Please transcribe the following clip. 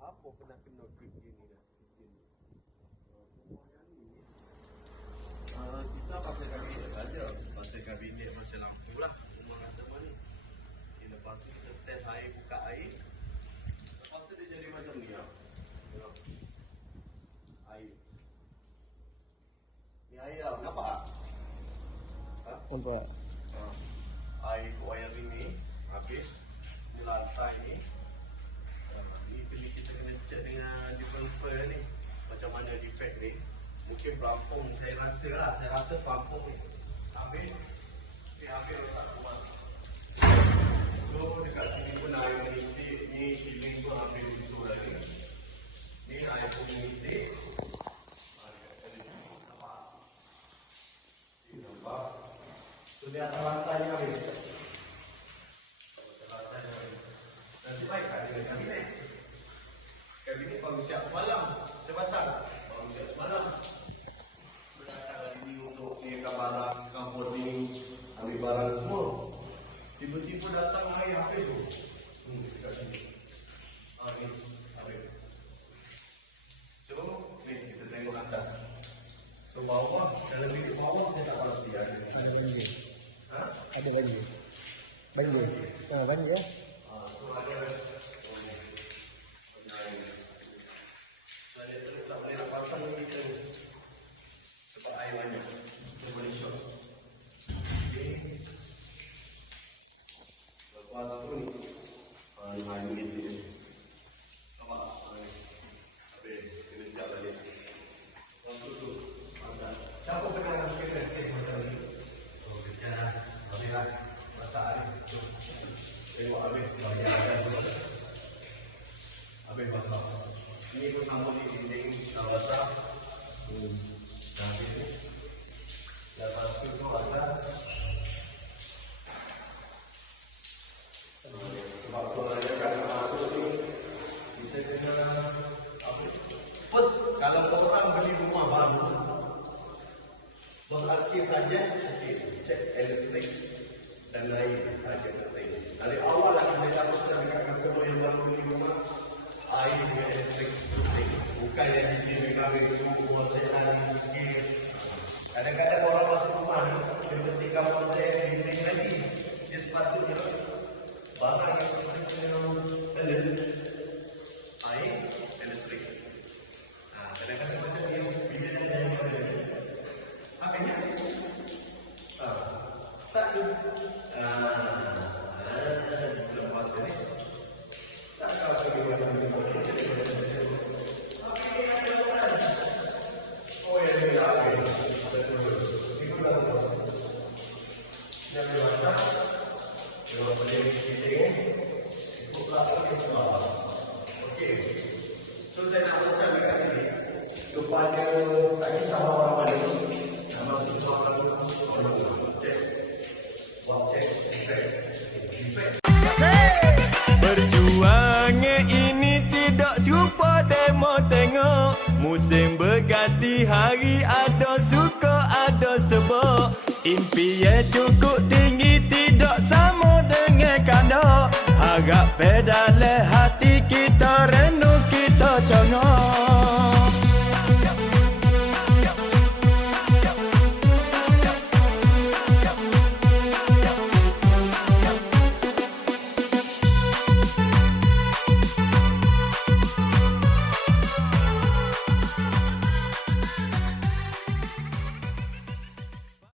Apa pernah kena grip gini dah? Kita pasal kabinet saja. Pasal kabinet, pasal lampu lah. Rumah macam mana. Okay, lepas tu kita test air, buka air. Lepas tu dia jadi macam ni lah. Tengok. Air. Ni air lah. Nampak tak? Ha? Nampak. Air wiring ni. Habis. Ni lantai ni. Ni kita kena check dengan developer ni. Macam mana defect ni. Mungkin pelampung saya rasa lah. Saya rasa pelampung ni habis. Dia habis rosak kuat. So dekat sini pun air menitik. Ni ceiling pun habis busuk lagi. Ni air pun menitik. Nampak? So di atas lantai ni habis. Nanti baik kan dengan kabinet. Kabinet baru siap semalam. Kita pasang. Baru siap semalam. Datang hari ni untuk niaga barang, kampus ni, ambil barang semua. Tiba-tiba datang air habis tu. Dekat sini. Ni, habis. So, ni kita tengok atas. So, bawah, dalam bilik bawah saya tak pasti ada. Ada banjir. Ha? Ada banjir. Banjir. Banjir ya. So, ada. Saya terus tak boleh nak pasang ni kita. Sebab air banyak. Kita boleh shot. Okay. Lepas tu ni. Ni main gitu je. Nampak? Habis. Kena siap balik. Lepas tu. Siapa pernah kena test macam ni? Oh, kejap lah. Habis lah. Masak hari. Tengok habis. Habis basah. Ini pun sama di dinding. Dah basah. Dah habis ni. Lepas tu tu ada. Sebab tu ada kat rumah tu ni. Kita kena apa? First, kalau korang beli rumah baru, berakhir saja, cek elektrik dan lain saja. Dari awal lah kita dah pasal dekat customer yang baru beli rumah, air dengan elektrik penting. Bukan yang dia kami semua sehat sikit. Kadang-kadang orang masuk rumah ni, dia ketika proses dinding lagi, dia sepatutnya barang yang kena air, elektrik. Kadang-kadang macam ni, bila dia yang ada akhirnya tak tu lepas ni tak tahu bagaimana oh ya dia ada itu dah lepas yang dewasa yang boleh kita itu belakang yang bawah okey so saya nak pesan dekat sini kepada tak kisah orang mana nama sesuatu Perjuangan ini tidak serupa demo tengok. Musim berganti hari, ada suka ada sebab. Impian cukup tinggi tidak sama dengan kanda. Harap pedal hati kita